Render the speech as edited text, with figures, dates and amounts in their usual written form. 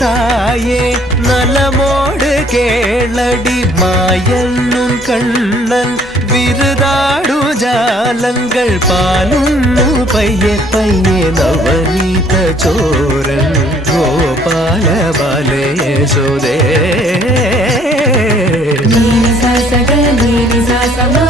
தாயே நலமோடு கேளடி மாயன்னும் கண்ணன் விருதாடு ஜாலங்கள் பாலுண்ணு பைய பைய நவநீத சோரன் கோபால பாலே யசோதே நீ சா சக நீ சா சமா